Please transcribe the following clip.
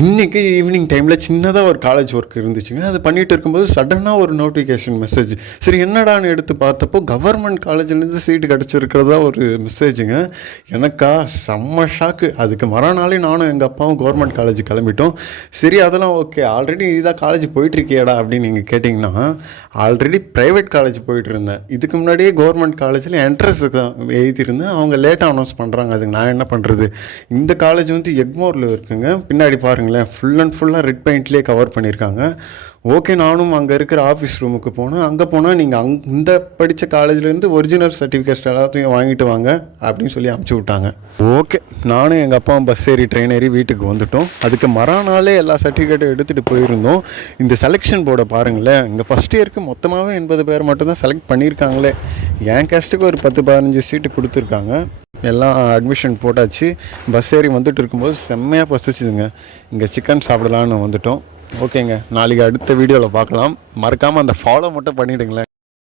இன்றைக்கி ஈவினிங் டைமில் சின்னதாக ஒரு காலேஜ் ஒர்க் இருந்துச்சுங்க. அது பண்ணிகிட்டு இருக்கும்போது சடனாக ஒரு நோட்டிஃபிகேஷன் மெசேஜ். சரி என்னடான்னு எடுத்து பார்த்தப்போ கவர்மெண்ட் காலேஜ்லேருந்து சீட்டு கிடச்சிருக்கிறதா ஒரு மெசேஜுங்க. எனக்கா செம்ம ஷாக்கு. அதுக்கு மறுநாளே நானும் எங்கள் அப்பாவும் கவர்மெண்ட் காலேஜ் கிளம்பிட்டோம். சரி அதெல்லாம் ஓகே, ஆல்ரெடி இதாக காலேஜ் போயிட்டுருக்கியாடா அப்படின்னு நீங்கள் கேட்டிங்கன்னா, ஆல்ரெடி ப்ரைவேட் காலேஜ் போயிட்டு இருந்தேன். இதுக்கு முன்னாடியே கவர்மெண்ட் காலேஜில் என்ட்ரன்ஸ் எழுதியிருந்தேன். அவங்க லேட்டாக அனௌன்ஸ் பண்ணுறாங்க. அதுக்கு நான் என்ன பண்ணுறது? இந்த காலேஜ் வந்து எக்மோரில் இருக்குங்க. பின்னாடி பாருங்களேன், ஃபுல் அண்ட் ஃபுல்லாக ரெட் பெயிண்ட்லேயே கவர் பண்ணியிருக்காங்க. ஓகே, நானும் அங்கே இருக்கிற ஆஃபீஸ் ரூமுக்கு போனேன். அங்கே போனால் நீங்கள் இந்த படித்த காலேஜ்லேருந்து ஒரிஜினல் சர்டிஃபிகேட்ஸ் எல்லாத்தையும் வாங்கிட்டு வாங்க அப்படின்னு சொல்லி அனுப்பிச்சி விட்டாங்க. ஓகே, நானும் எங்கள் அப்பாவும் பஸ் ஏறி ட்ரெயின் ஏறி வீட்டுக்கு வந்துவிட்டோம். அதுக்கு மறுநாளே எல்லா சர்டிஃபிகேட்டும் எடுத்துகிட்டு போயிருந்தோம். இந்த செலெக்ஷன் போர்டை பாருங்களேன், இங்கே ஃபஸ்ட் இயருக்கு மொத்தமாகவே 80 பேர் மட்டும்தான் செலக்ட் பண்ணியிருக்காங்களே. என் கேஸ்ட்டுக்கு ஒரு 10-15 சீட்டு கொடுத்துருக்காங்க. எல்லாம் அட்மிஷன் போட்டாச்சு. பஸ் ஏறி வந்துட்டு இருக்கும்போது செம்மையாக பசிச்சுதுங்க. இங்கே சிக்கன் சாப்பிடலான்னு வந்துட்டோம். ஓகேங்க, நாளைக்கு அடுத்த வீடியோவில் பார்க்கலாம். மறக்காமல் அந்த ஃபாலோ மட்டும் பண்ணிவிடுங்களேன்.